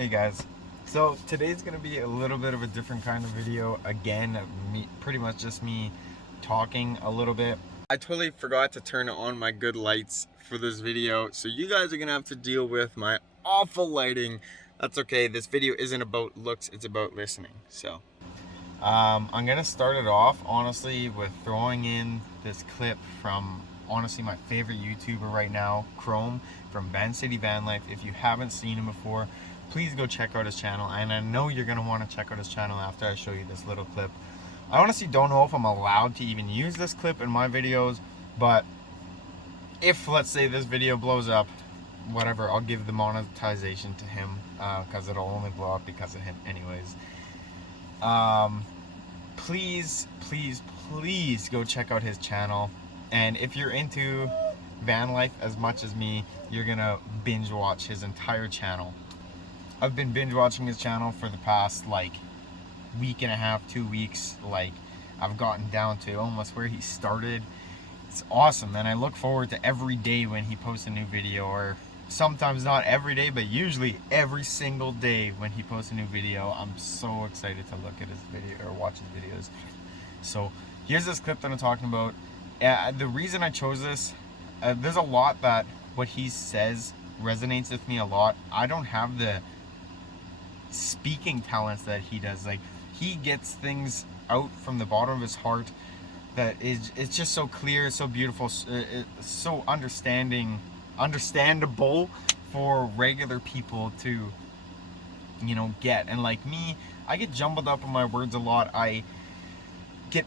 Hey guys, so today's gonna be a little bit of a different kind of video. Again, pretty much just me talking a little bit. I totally forgot to turn on my good lights for this video, so you guys are gonna have to deal with my awful lighting. That's okay, this video isn't about looks, it's about listening. So I'm gonna start it off honestly with throwing in this clip from honestly my favorite YouTuber right now, Chrome from Vancity Vanlife. If you haven't seen him before, please go check out his channel, and I know you're gonna want to check out his channel after I show you this little clip. I honestly don't know if I'm allowed to even use this clip in my videos, but if let's say this video blows up, whatever, I'll give the monetization to him because it'll only blow up because of him anyways. Please go check out his channel, and if you're into van life as much as me, you're gonna binge watch his entire channel. I've been binge watching his channel for the past like week and a half, 2 weeks. Like, I've gotten down to almost where he started. It's awesome, and I look forward to every day when he posts a new video, or sometimes not every day, but usually every single day when he posts a new video. I'm so excited to look at his video or watch his videos. So here's this clip that I'm talking about. The reason I chose this, there's a lot that what he says resonates with me a lot. I don't have the speaking talents that he does. Like, he gets things out from the bottom of his heart that is, it's just so clear, so beautiful, so understandable for regular people to, you know, get. And like me, I get jumbled up on my words a lot. I get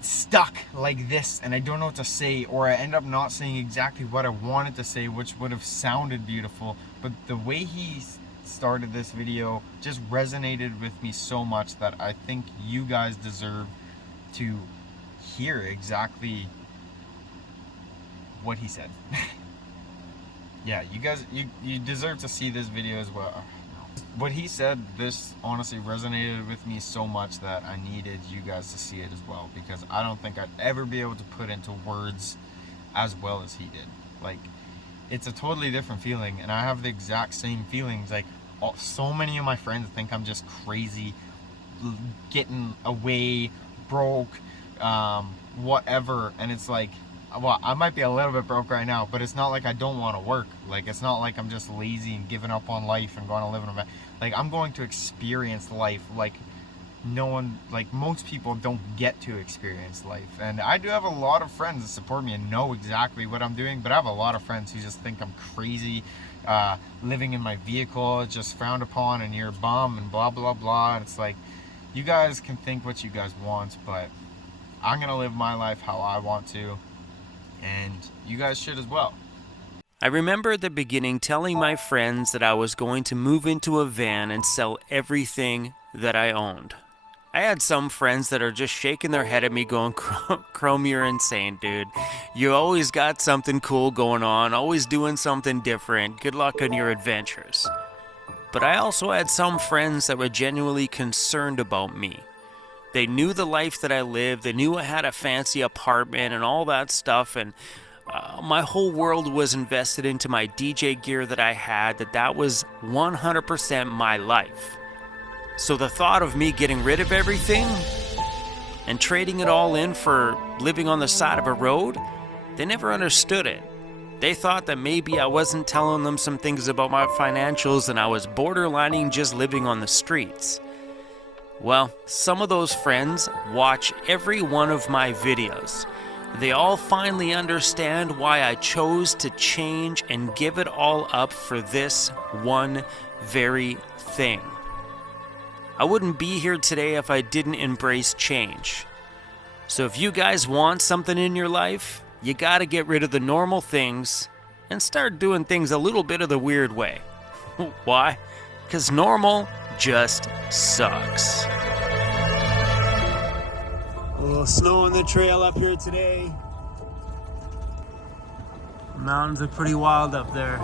stuck like this and I don't know what to say, or I end up not saying exactly what I wanted to say, which would have sounded beautiful. But the way he started this video just resonated with me so much that I think you guys deserve to hear exactly what he said. Yeah, you guys, you deserve to see this video as well. What he said, this honestly resonated with me so much that I needed you guys to see it as well, because I don't think I'd ever be able to put into words as well as he did. Like, it's a totally different feeling, and I have the exact same feelings. Like, so many of my friends think I'm just crazy, getting away, broke, whatever, and it's like, well, I might be a little bit broke right now, but it's not like I don't want to work. Like, it's not like I'm just lazy and giving up on life and going to live in a van. Like, I'm going to experience life like no one, like most people don't get to experience life. And I do have a lot of friends that support me and know exactly what I'm doing, but I have a lot of friends who just think I'm crazy, living in my vehicle, it's just frowned upon, and you're a bum and blah blah blah. And it's like, you guys can think what you guys want, but I'm gonna live my life how I want to, and you guys should as well. I remember at the beginning telling my friends that I was going to move into a van and sell everything that I owned. I had some friends that are just shaking their head at me going, Chrome, you're insane, dude. You always got something cool going on, always doing something different. Good luck on your adventures. But I also had some friends that were genuinely concerned about me. They knew the life that I lived, they knew I had a fancy apartment and all that stuff, and my whole world was invested into my DJ gear that I had, that was 100% my life. So the thought of me getting rid of everything and trading it all in for living on the side of a road, they never understood it. They thought that maybe I wasn't telling them some things about my financials and I was borderlining just living on the streets. Well, some of those friends watch every one of my videos. They all finally understand why I chose to change and give it all up for this one very thing. I wouldn't be here today if I didn't embrace change. So if you guys want something in your life, you gotta get rid of the normal things and start doing things a little bit of the weird way. Why? Because normal just sucks. A little snow on the trail up here today. Mountains are pretty wild up there.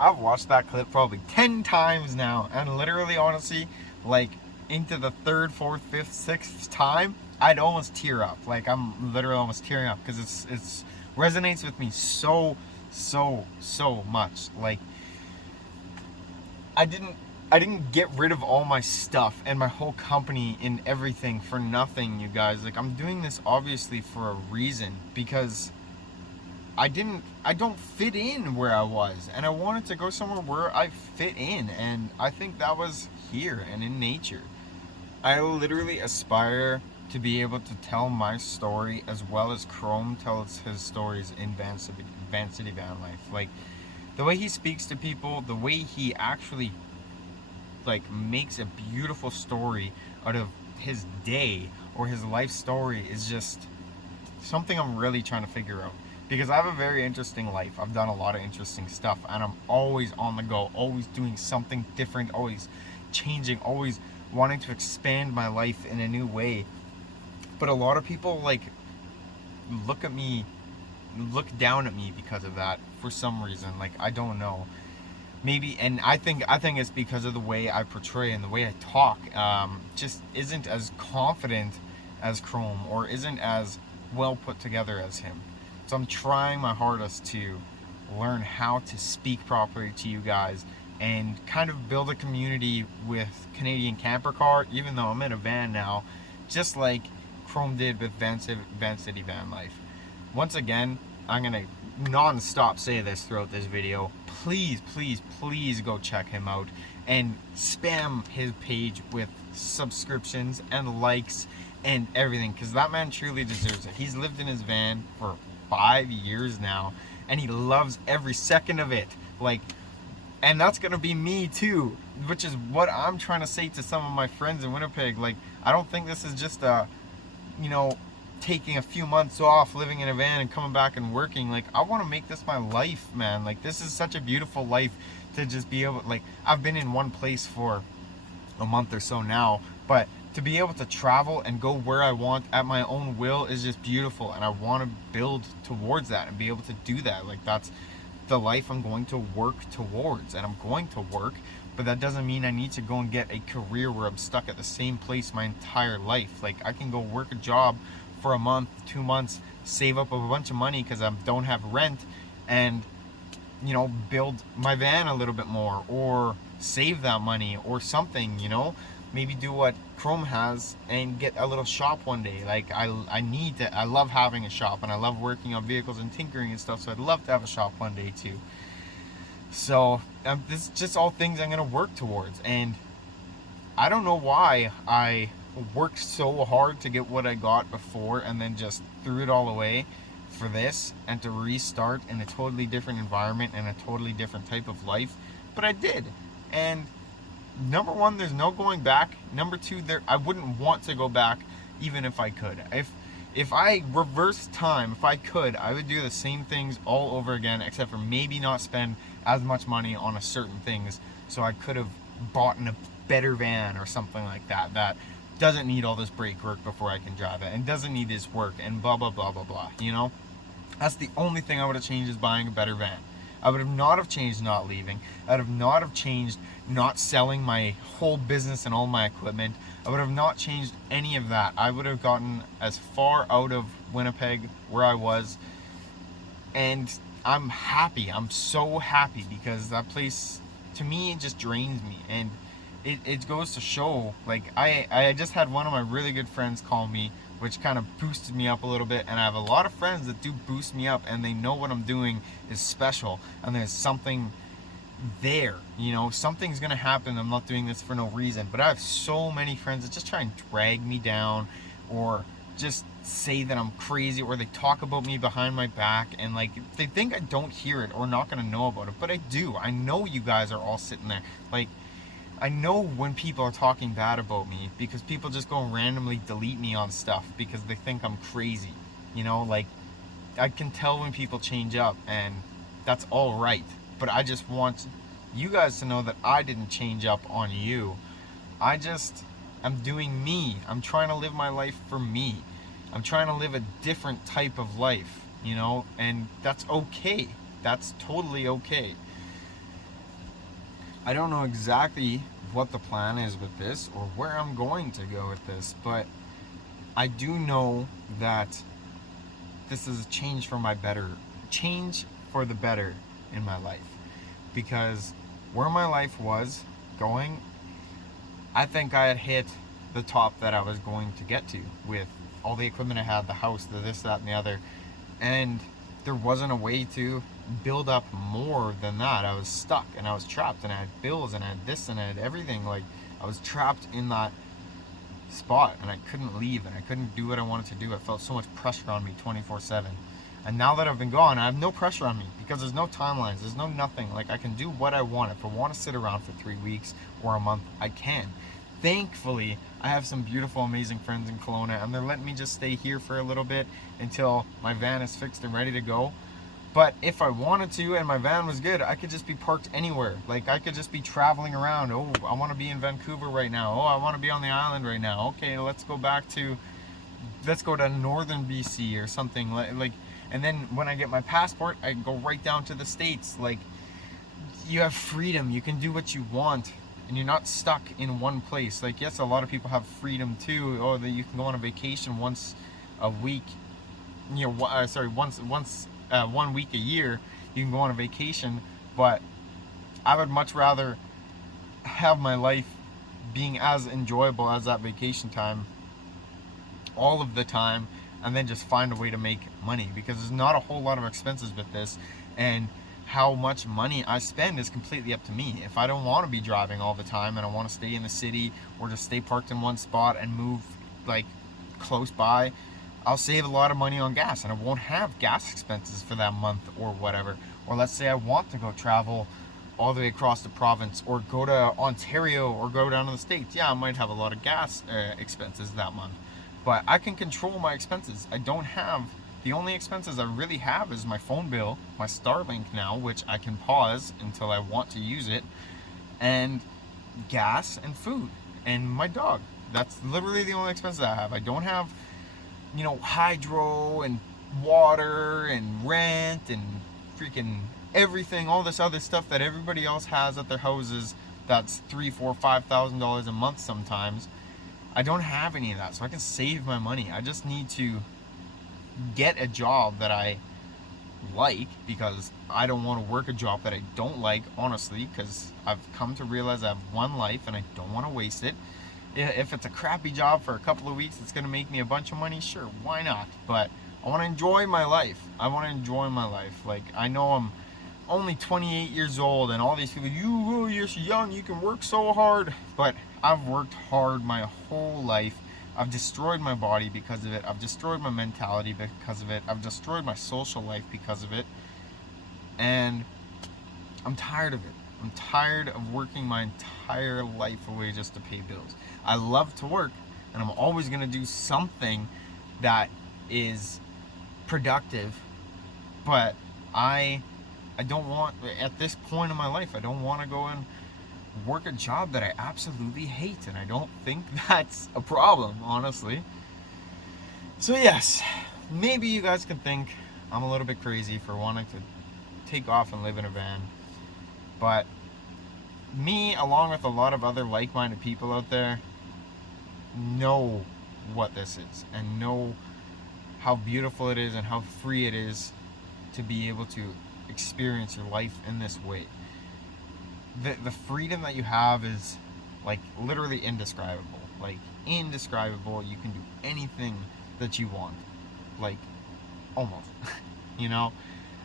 I've watched that clip probably 10 times now, and literally, honestly, like, into the third, fourth, fifth, sixth time, I'd almost tear up. Like, I'm literally almost tearing up because it's resonates with me so much. Like, I didn't get rid of all my stuff and my whole company and everything for nothing, you guys. Like, I'm doing this obviously for a reason, because I don't fit in where I was, and I wanted to go somewhere where I fit in, and I think that was here and in nature. I literally aspire to be able to tell my story as well as Chrome tells his stories in Vancity Vanlife. Like, the way he speaks to people, the way he actually like makes a beautiful story out of his day or his life story is just something I'm really trying to figure out, because I have a very interesting life. I've done a lot of interesting stuff, and I'm always on the go, always doing something different, always changing, always wanting to expand my life in a new way. But a lot of people like look down at me because of that for some reason. Like, I don't know, maybe, and I think it's because of the way I portray and the way I talk. Just isn't as confident as Chrome, or isn't as well put together as him. So I'm trying my hardest to learn how to speak properly to you guys and kind of build a community with Canadian Camper Car, even though I'm in a van now, just like Chrome did with Vancity Van Life. Once again, I'm gonna non-stop say this throughout this video. Please go check him out and spam his page with subscriptions and likes and everything, because that man truly deserves it. He's lived in his van for 5 years now, and he loves every second of it. Like, and that's gonna be me too, which is what I'm trying to say to some of my friends in Winnipeg. Like, I don't think this is just a, you know, taking a few months off, living in a van and coming back and working. Like, I want to make this my life, man. Like, this is such a beautiful life to just be able, like, I've been in one place for a month or so now, but to be able to travel and go where I want at my own will is just beautiful, and I want to build towards that and be able to do that. Like, that's the life I'm going to work towards, and I'm going to work, but that doesn't mean I need to go and get a career where I'm stuck at the same place my entire life. Like, I can go work a job for a month, 2 months, save up a bunch of money because I don't have rent, and, you know, build my van a little bit more, or save that money or something, you know, maybe do what Chrome has and get a little shop one day. Like, I need to, I love having a shop, and I love working on vehicles and tinkering and stuff, so I'd love to have a shop one day too. So this is just all things I'm gonna work towards, and I don't know why I worked so hard to get what I got before and then just threw it all away for this and to restart in a totally different environment and a totally different type of life. But I did. And number one, there's no going back. Number two, I wouldn't want to go back even if I could. If I reverse time, if I could, I would do the same things all over again, except for maybe not spend as much money on a certain things. So I could have bought a better van or something like that doesn't need all this brake work before I can drive it, and doesn't need this work, and blah blah blah blah blah, you know. That's the only thing I would have changed, is buying a better van. I would have not have changed not leaving. I would have not have changed not selling my whole business and all my equipment. I would have not changed any of that. I would have gotten as far out of Winnipeg where I was, and I'm happy. I'm so happy, because that place, to me, it just drains me. And it goes to show, like, I just had one of my really good friends call me, which kind of boosted me up a little bit, and I have a lot of friends that do boost me up, and they know what I'm doing is special, and there's something there, you know, something's gonna happen. I'm not doing this for no reason. But I have so many friends that just try and drag me down, or just say that I'm crazy, or they talk about me behind my back, and like, they think I don't hear it or not gonna know about it, but I do. I know you guys are all sitting there. Like, I know when people are talking bad about me, because people just go and randomly delete me on stuff because they think I'm crazy. You know, like, I can tell when people change up, and that's all right. But I just want you guys to know that I didn't change up on you. I'm doing me. I'm trying to live my life for me. I'm trying to live a different type of life, you know, and that's okay. That's totally okay. I don't know exactly what the plan is with this or where I'm going to go with this, but I do know that this is a change for the better in my life, because where my life was going, I think I had hit the top that I was going to get to with all the equipment I had, the house, the this, that, and the other, and there wasn't a way to build up more than that. I was stuck and I was trapped, and I had bills and I had this and I had everything. Like, I was trapped in that spot and I couldn't leave and I couldn't do what I wanted to do. I felt so much pressure on me 24/7. And now that I've been gone, I have no pressure on me because there's no timelines, there's no nothing. Like, I can do what I want. If I want to sit around for 3 weeks or a month, I can. Thankfully, I have some beautiful, amazing friends in Kelowna, and they're letting me just stay here for a little bit until my van is fixed and ready to go. But if I wanted to and my van was good, I could just be parked anywhere. Like, I could just be traveling around. Oh, I want to be in Vancouver right now. Oh, I want to be on the island right now. Okay, let's go to northern BC or something. Like, and then when I get my passport, I can go right down to the States. Like, you have freedom. You can do what you want, and you're not stuck in one place. Like, yes, a lot of people have freedom too. Oh, that you can go on a vacation once a week. Once 1 week a year. You can go on a vacation, but I would much rather have my life being as enjoyable as that vacation time all of the time, and then just find a way to make money, because there's not a whole lot of expenses with this, and how much money I spend is completely up to me. If I don't want to be driving all the time and I want to stay in the city or just stay parked in one spot and move like close by, I'll save a lot of money on gas and I won't have gas expenses for that month or whatever. Or let's say I want to go travel all the way across the province or go to Ontario or go down to the States. Yeah, I might have a lot of gas expenses that month, but I can control my expenses. The only expenses I really have is my phone bill, my Starlink now, which I can pause until I want to use it, and gas and food and my dog. That's literally the only expenses I have. I don't have, hydro and water and rent and freaking everything, all this other stuff that everybody else has at their houses. That's $3,000, $4,000, $5,000 a month sometimes. I don't have any of that, so I can save my money. I just need to get a job that I like, because I don't want to work a job that I don't like, honestly, because I've come to realize I have one life and I don't want to waste it. If it's a crappy job for a couple of weeks, it's going to make me a bunch of money, sure, why not? But I want to enjoy my life. Like, I know I'm only 28 years old, and all these people, you're so young, you can work so hard. But I've worked hard my whole life. I've destroyed my body because of it. I've destroyed my mentality because of it. I've destroyed my social life because of it. And I'm tired of it. I'm tired of working my entire life away just to pay bills. I love to work, and I'm always going to do something that is productive, but I don't want, at this point in my life, I don't want to go and work a job that I absolutely hate, and I don't think that's a problem, honestly. So yes, maybe you guys can think I'm a little bit crazy for wanting to take off and live in a van, but me, along with a lot of other like-minded people out there, know what this is and know how beautiful it is and how free it is to be able to experience your life in this way. The freedom that you have is like literally indescribable. Like, indescribable. You can do anything that you want, like, almost.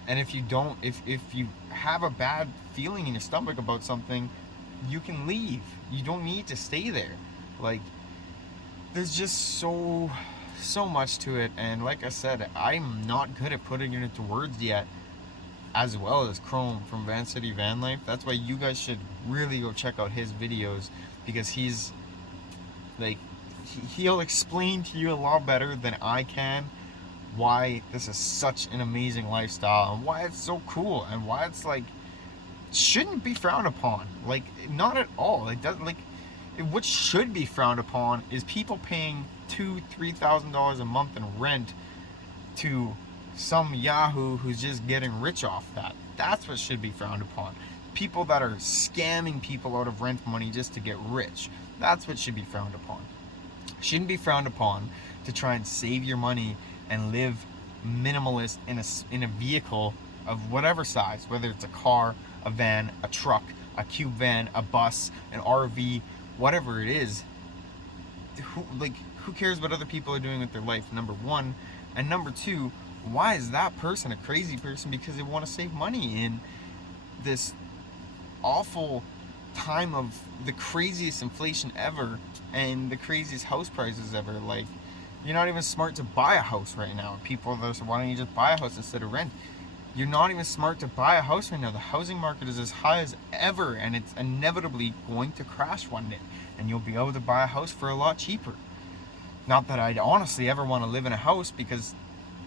And if you don't, if you have a bad feeling in your stomach about something, you can leave. You don't need to stay there. Like, there's just so much to it, and like I said, I'm not good at putting it into words yet, as well as Chrome from Vancity Vanlife. That's why you guys should really go check out his videos, because he's like, he'll explain to you a lot better than I can why this is such an amazing lifestyle and why it's so cool and why it's like shouldn't be frowned upon. Like, not at all. It doesn't, like, what should be frowned upon is people paying $2,000-$3,000 a month in rent to some yahoo who's just getting rich off that. That's what should be frowned upon. people that are scamming people out of rent money just to get rich. That's what should be frowned upon. It shouldn't be frowned upon to try and save your money and live minimalist in a vehicle of whatever size, whether it's a car, a van, a truck, a cube van, a bus, an RV, whatever it is. Who cares what other people are doing with their life, number one. And number two, why is that person a crazy person? Because they want to save money in this awful time of the craziest inflation ever and the craziest house prices ever. Like, you're not even smart to buy a house right now. People are saying, why don't you just buy a house instead of rent? You're not even smart to buy a house right now. The housing market is as high as ever, and it's inevitably going to crash one day, and you'll be able to buy a house for a lot cheaper. Not that I'd honestly ever want to live in a house, because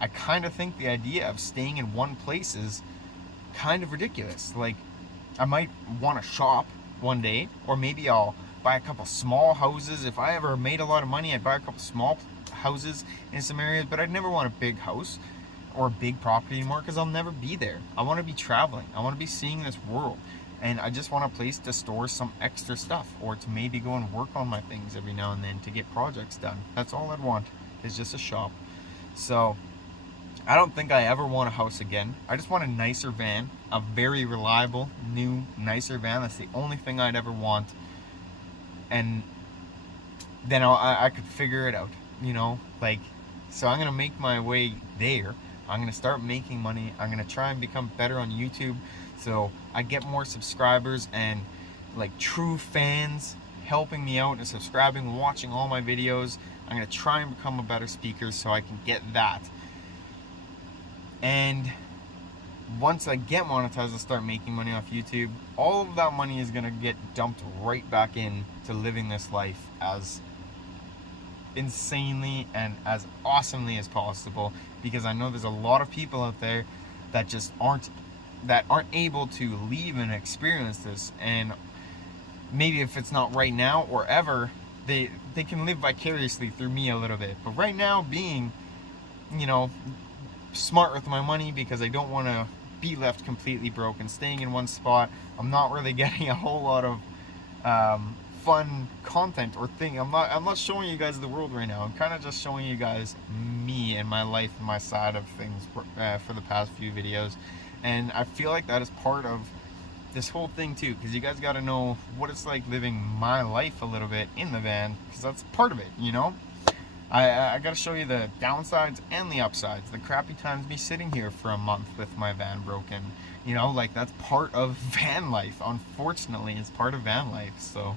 I kind of think the idea of staying in one place is kind of ridiculous. Like, I might want to shop one day, or maybe I'll buy a couple small houses. If I ever made a lot of money, I'd buy a couple small houses in some areas, but I'd never want a big house or a big property anymore, because I'll never be there. I want to be traveling. I want to be seeing this world, and I just want a place to store some extra stuff, or to maybe go and work on my things every now and then to get projects done. That's all I'd want, is just a shop. So I don't think I ever want a house again. I just want a nicer van, a very reliable, new, nicer van. That's the only thing I'd ever want. And then I could figure it out, you know? Like, so I'm going to make my way there. I'm going to start making money. I'm going to try and become better on YouTube, so I get more subscribers and like true fans helping me out and subscribing and watching all my videos. I'm going to try and become a better speaker so I can get that. And once I get monetized, I'll start making money off YouTube. All of that money is going to get dumped right back in to living this life as insanely and as awesomely as possible, because I know there's a lot of people out there that just aren't able to leave and experience this. And maybe if it's not right now or ever, they can live vicariously through me a little bit. But right now, being, you know, smart with my money, because I don't want to be left completely broke and staying in one spot, I'm not really getting a whole lot of fun content or thing. I'm not showing you guys the world right now. I'm kind of just showing you guys me and my life and my side of things for the past few videos. And I feel like that is part of this whole thing too, because you guys got to know what it's like living my life a little bit in the van, because that's part of it, you know. I got to show you the downsides and the upsides, the crappy times me sitting here for a month with my van broken, you know, like that's part of van life. Unfortunately, it's part of van life. So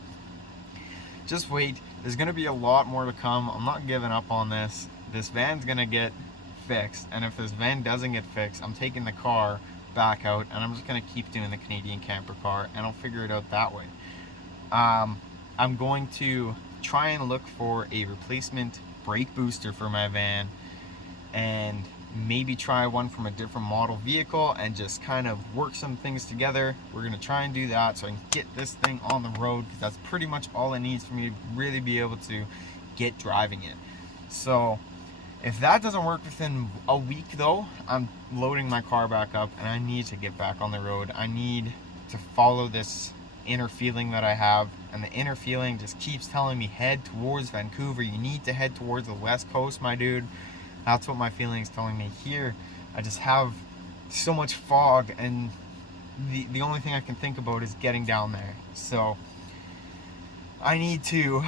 just wait, there's going to be a lot more to come. I'm not giving up on this. This van's going to get fixed, and if this van doesn't get fixed, I'm taking the car back out and I'm just going to keep doing the Canadian camper car, and I'll figure it out that way. I'm going to try and look for a replacement brake booster for my van, and maybe try one from a different model vehicle and just kind of work some things together. We're going to try and do that so I can get this thing on the road, because that's pretty much all it needs for me to really be able to get driving it. So if that doesn't work within a week though, I'm loading my car back up and I need to get back on the road. I need to follow this inner feeling that I have, and the inner feeling just keeps telling me head towards Vancouver. You need to head towards the west coast, my dude. That's what my feeling is telling me. Here I just have so much fog, and the only thing I can think about is getting down there. So I need to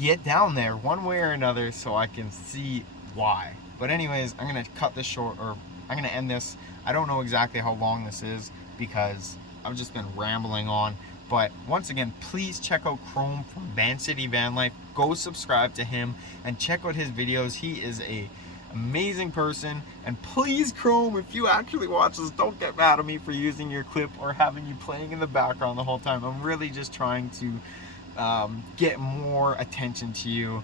get down there one way or another so I can see why. But anyways, I'm gonna cut this short, or I'm gonna end this. I don't know exactly how long this is, because I've just been rambling on. But once again, please check out Chrome from Vancity Vanlife. Go subscribe to him and check out his videos. He is a amazing person. And please, Chrome, if you actually watch this, don't get mad at me for using your clip or having you playing in the background the whole time. I'm really just trying to get more attention to you,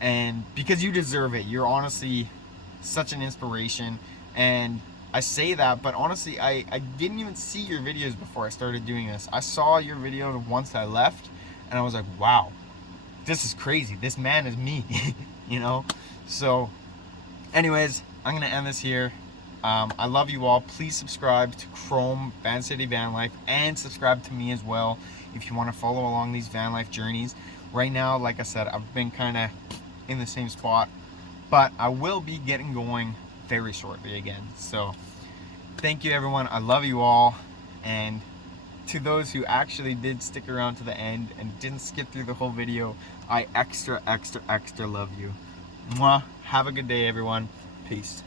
and because you deserve it. You're honestly such an inspiration. And I say that, but honestly, I didn't even see your videos before I started doing this. I saw your video once I left, and I was like, wow, this is crazy. This man is me, you know? So anyways, I'm going to end this here. I love you all. Please subscribe to Chrome, Vancity Vanlife, and subscribe to me as well if you want to follow along these van life journeys. Right now, like I said, I've been kind of in the same spot, but I will be getting going very shortly again. So thank you, everyone. I love you all. And to those who actually did stick around to the end and didn't skip through the whole video, I extra love you. Mwah. Have a good day, everyone. Peace.